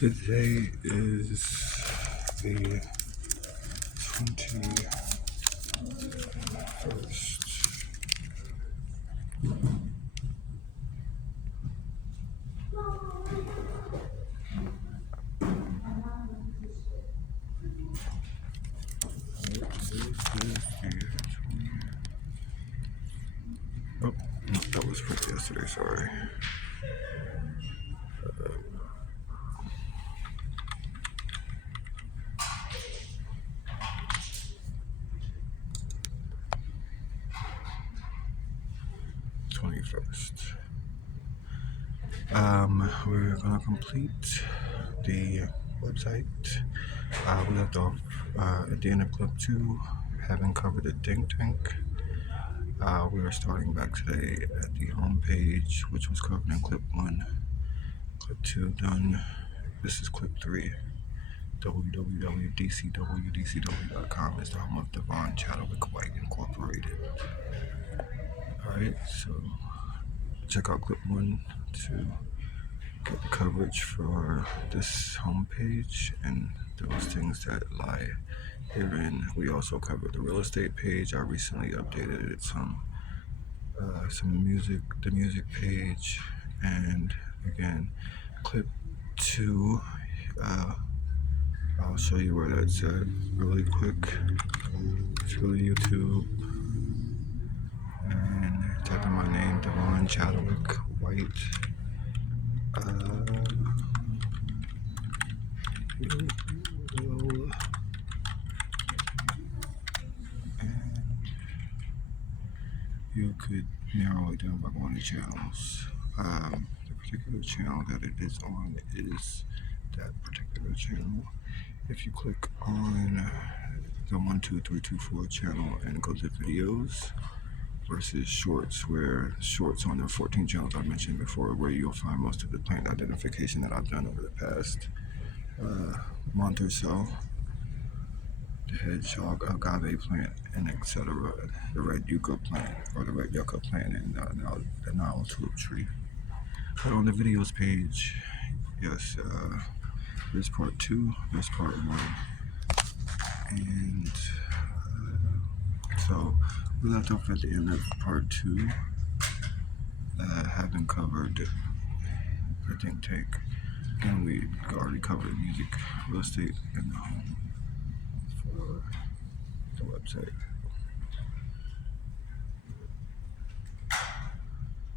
Today is the 21st. Oh, no, that was for yesterday, sorry. 21st. We're gonna complete the website. We left off at the end of clip 2, having covered the think tank. We are starting back today at the home page, which was covered in clip 1. Clip 2 done. This is clip 3. www.dcwdcw.com is the home of Devon Chadwick White Incorporated. Alright, so check out clip 1 to get the coverage for this homepage and those things that lie herein. We also covered the real estate page. I recently updated it some music, the music page, and again, clip 2. I'll show you where that's at really quick. It's really YouTube, and type in my name, Devon Chadwick White. You could narrow it down by going to channels. The particular channel that it is on is that particular channel. If you click on the 1, 2, 3, 2, 4 channel and go to videos versus shorts, where shorts on the 14 channels I mentioned before, where you'll find most of the plant identification that I've done over the past month or so. The hedgehog, agave plant, and etc. The red yucca plant, or the red yucca plant, and the Nile tulip tree. But on the videos page, yes, there's part 2, there's part 1, and so we left off at the end of part 2, having covered the think tank, and we already covered music, real estate, and the home for the website.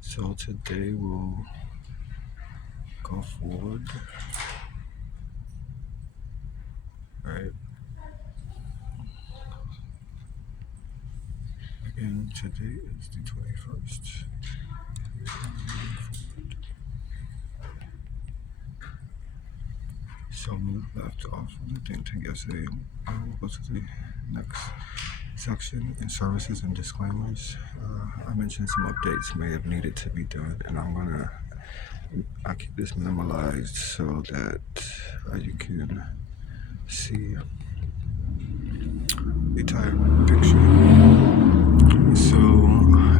So today we'll go forward. Alright. Again, today is the 21st. So we left off on the think tank yesterday. We'll go to the next section in services and disclaimers. I mentioned some updates may have needed to be done, and I keep this minimalized so that you can see the entire picture. So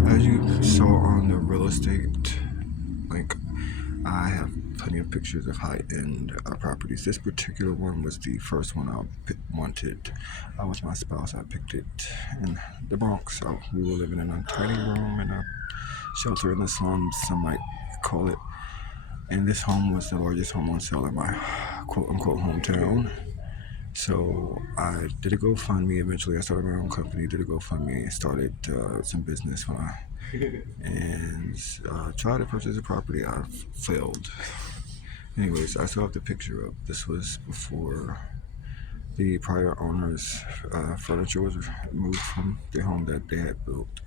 as you saw on the real estate link, I have plenty of pictures of high-end properties. This particular one was the first one I wanted. With my spouse, I picked it in the Bronx. So we were living in a tiny room in a shelter in the slums, some might call it. And this home was the largest home on sale in my quote-unquote hometown. So I did a GoFundMe. Eventually, I started my own company, did a GoFundMe, started some business and tried to purchase a property. I failed. Anyways, I still have the picture up. This was before the prior owner's furniture was moved from the home that they had built.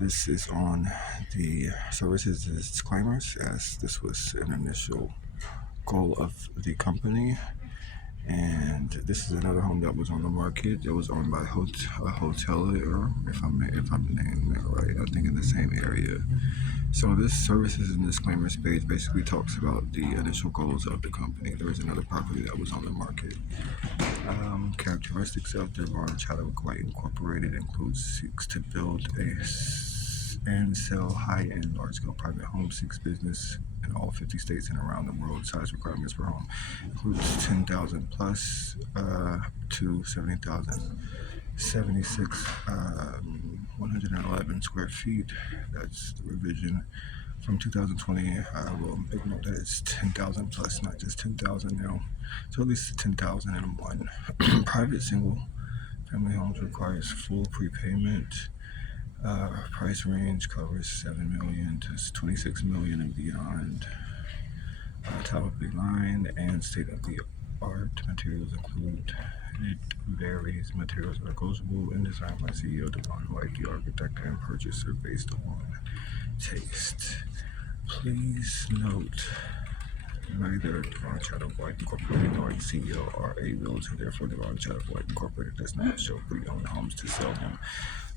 This is on the services disclaimers, as this was an initial goal of the company. And this is another home that was on the market. It was owned by a hotelier, if I'm naming it right, I think in the same area. So this services and disclaimers page basically talks about the initial goals of the company. There was another property that was on the market. Characteristics of Devon Chadwick White Incorporated includes seeks to build and sell high-end, large-scale private homes, seeks business and in all 50 states and around the world. Size requirements per home includes 10,000 plus to 70,000. 76, 111 square feet. That's the revision from 2020. I will make note that it's 10,000 plus, not just 10,000 now. So at least 10,001. Private single family homes requires full prepayment. Price range covers 7 million to 26 million and beyond. Top of the line and state of the art materials include. It varies. Materials are negotiable and designed by CEO Devon White, the architect and purchaser, based on taste. Please note, neither Devon Shadow White Incorporated nor its CEO are a realtor. Therefore, Devon Shadow White Incorporated does not show pre-owned homes to sell them.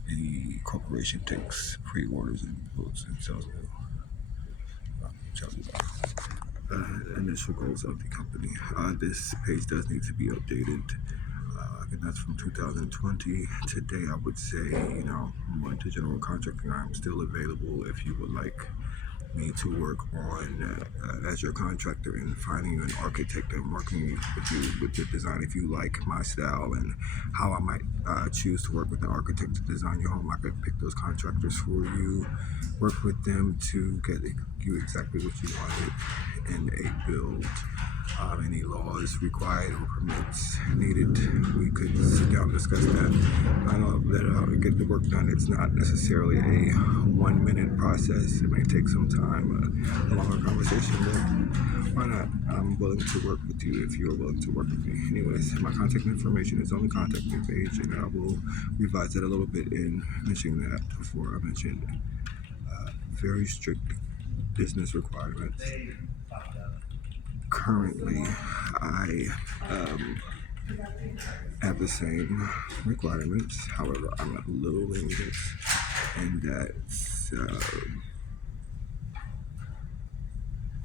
The corporation takes pre-orders and builds and sells them. Initial goals of the company. This page does need to be updated. And that's from 2020. Today, I would say, went to general contracting. I'm still available if you would like me to work on as your contractor and finding you an architect and working with you with your design. If you like my style and how I might choose to work with an architect to design your home, I could pick those contractors for you, work with them to get you exactly what you wanted in a build. Any laws required or permits needed, we could sit down and discuss that. I know that get the work done. It's not necessarily a 1 minute process. It may take some time, a longer conversation, but why not? I'm willing to work with you if you're willing to work with me. Anyways, my contact information is on the contact me page, and I will revise it a little bit in mentioning that before I mentioned very strict business requirements. Currently, I have the same requirements. However, I'm a little lenient in that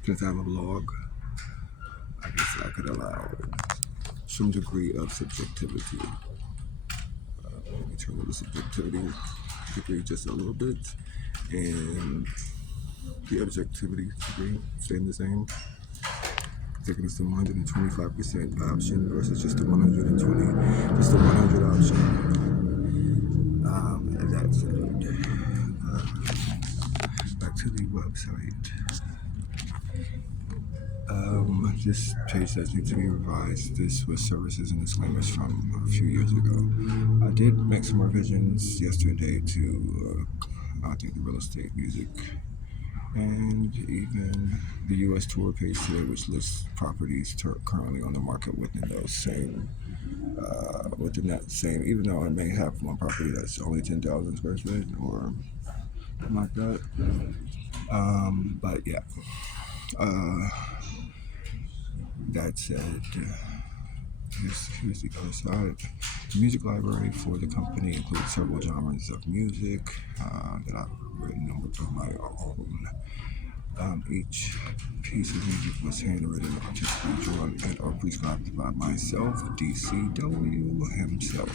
since I'm a blog, I guess I could allow some degree of subjectivity. Let me turn on the subjectivity degree just a little bit, and the objectivity degree staying the same. Taking us to 125% option versus just the 120, just the 100 option. That said, back to the website. This page does need to be revised. This was services and disclaimers from a few years ago. I did make some revisions yesterday to, I think, the real estate music. And even the U.S. tour page today, which lists properties currently on the market within those same, within that same, even though I may have one property that's only 10,000 square feet or something like that. But yeah, that said, here's the other side. The music library for the company includes several genres of music that I've written and worked on my own. Each piece of music was handwritten, artistically drawn, and/or prescribed by myself, DCW himself.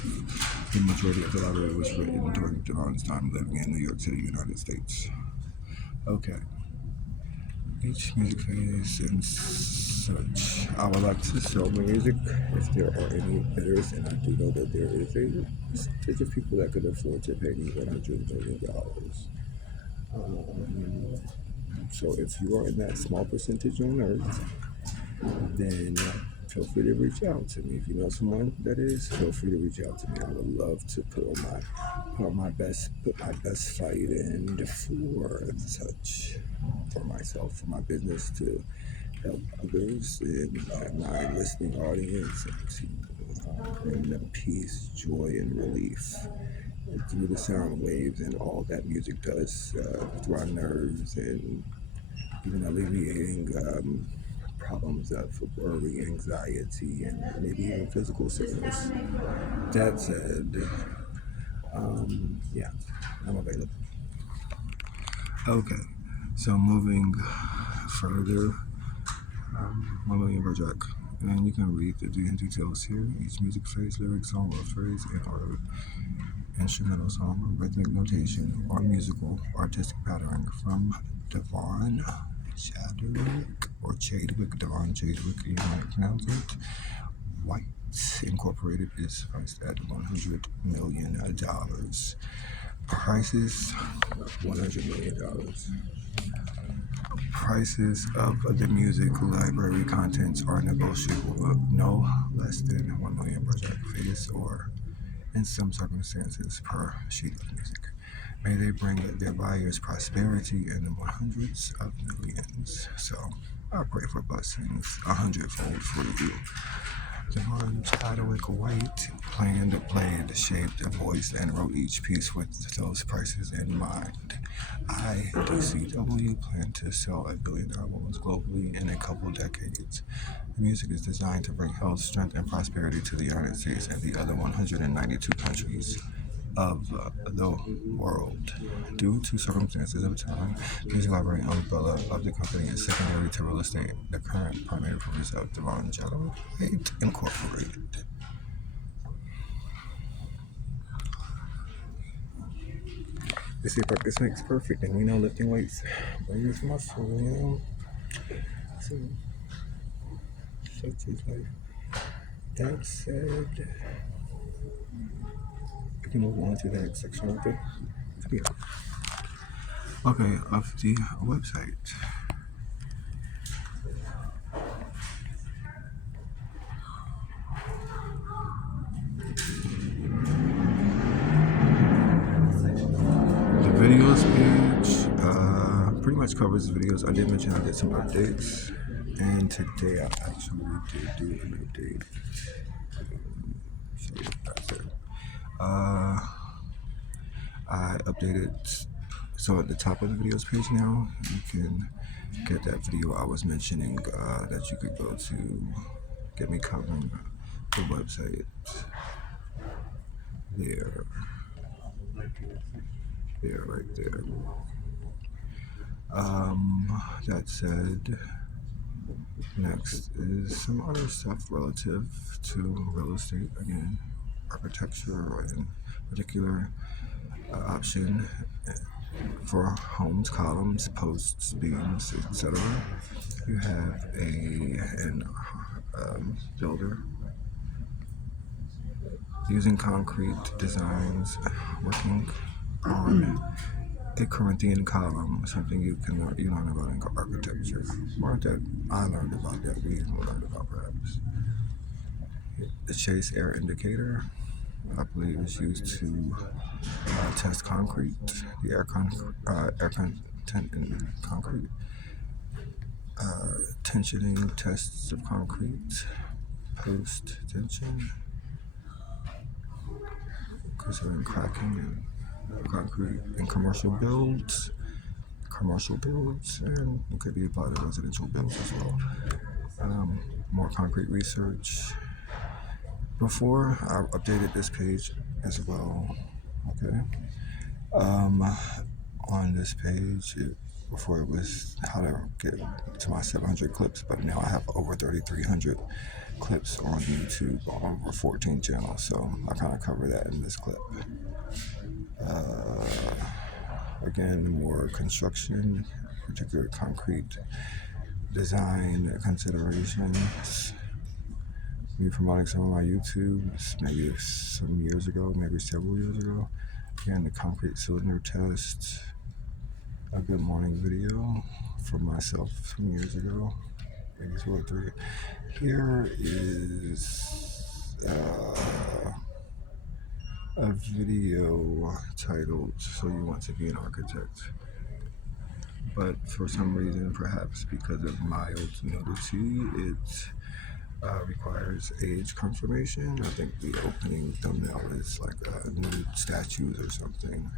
The majority of the library was written during Devon's time living in New York City, United States. Okay. Each music phase and such. I would like to sell my music if there are any bidders, and I do know that there is a percentage of people that could afford to pay me $100 million. So if you are in that small percentage on earth, then feel free to reach out to me. If you know someone that is, feel free to reach out to me. I would love to put my best fight in for such, for myself, for my business, to help others in my listening audience and to bring them peace, joy, and relief through the sound waves and all that music does through our nerves, and even alleviating problems of worry, anxiety, and maybe even physical sickness. That said, yeah, I'm available. Okay, so moving further, 1 million per track. And you can read the details here. Each music phase, lyric, song, or phrase, and/or instrumental song, rhythmic notation, or musical artistic pattern from Devon Chadwick or Chadwick, Devon Chadwick, you might pronounce it. White Incorporated is priced at $100 million. Prices $100 million. Prices of the music library contents are negotiable of no less than $1 million project fees or in some circumstances per sheet of music. May they bring their buyers prosperity in the hundreds of millions. So I pray for blessings 100-fold for you. Devon Chadwick White planned, played, shaped, voiced, and wrote each piece with those prices in mind. IDCW plan to sell 1 billion albums globally in a couple decades. The music is designed to bring health, strength, and prosperity to the United States and the other 192 countries of the world. Due to circumstances of time, the music library umbrella of the company is secondary to real estate. The current primary purpose of Devon Chadwick White Incorporated. They say practice makes perfect, and we know lifting weights brings muscle, you know? So, such is life. That said, we can move on to the next section of the video. Okay, of the website. The videos page pretty much covers the videos. I did mention I did some updates, and today I actually did do an update. So that's it. I updated. So at the top of the videos page now, you can get that video I was mentioning that you could go to get me covering the website there. There, right there. That said, next is some other stuff relative to real estate. Again, architecture, in particular, option for homes, columns, posts, beams, etc. You have an builder using concrete designs, working on a Corinthian column, something you learn about in architecture. More that I learned about, that we learned about perhaps. The Chase air indicator, I believe, is used to test concrete, the air content in concrete. Tensioning tests of concrete, post tension, considering cracking and concrete in commercial builds, and it could be applied to residential builds as well. More concrete research. Before I updated this page as well, okay. On this page, before it was how to get to my 700 clips, but now I have over 3,300 clips on YouTube on over 14 channels, so I kind of cover that in this clip. Again, more construction, particular concrete design considerations. Me promoting some of my YouTubes, maybe some years ago, maybe several years ago. Again, the concrete cylinder test. A good morning video for myself some years ago, maybe 2 or 3. Here is a video titled "So You Want to Be an Architect," but for some reason, perhaps because of mild nudity, it requires age confirmation. I think the opening thumbnail is like nude statues or something.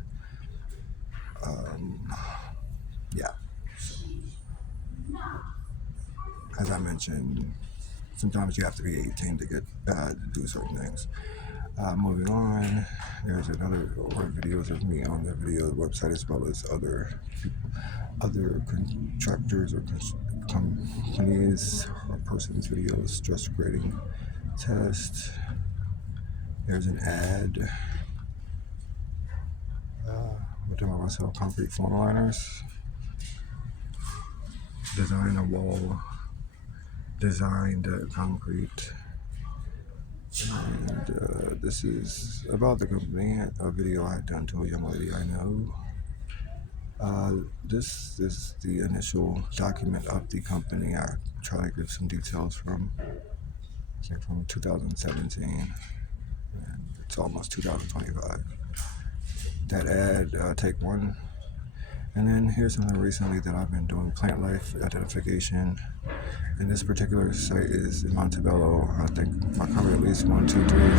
Yeah. As I mentioned, sometimes you have to be 18 to get to do certain things. Moving on, there's another videos of me on the video website, as well as other contractors or companies or persons' videos, stress grading test. There's an ad. We're doing myself concrete floor liners. design a wall, designed concrete. And this is about the company, a video I had done to a young lady I know. This is the initial document of the company. I try to give some details from 2017, and it's almost 2025. That ad, take one. And then here's something recently that I've been doing: plant life identification. And this particular site is in Montebello. I think I covered at least 1, 2, 3,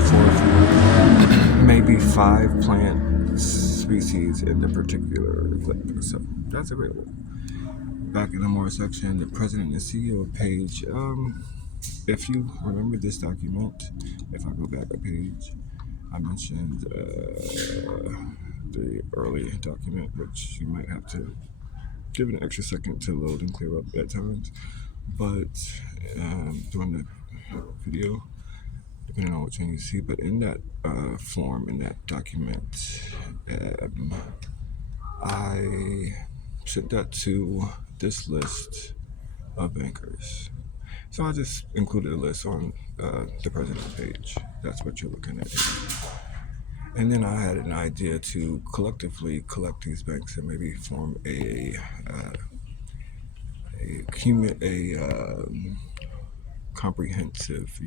4, maybe 5 plant species in the particular clip. So that's available. Back in the more section, the president and CEO page. If you remember this document, if I go back a page, I mentioned the early document, which you might have to give it an extra second to load and clear up at times. But during the video, depending on which one you see, but in that form, in that document, I sent that to this list of bankers. So I just included a list on the president's page. That's what you're looking at here. And then I had an idea to collectively collect these banks and maybe form a comprehensive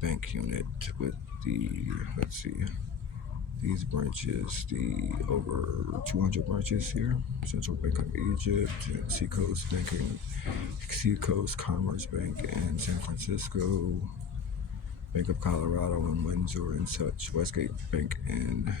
bank unit with let's see, these branches, the over 200 branches here: Central Bank of Egypt, and Seacoast Commerce Bank in San Francisco, Bank of Colorado in Windsor and such, Westgate Bank in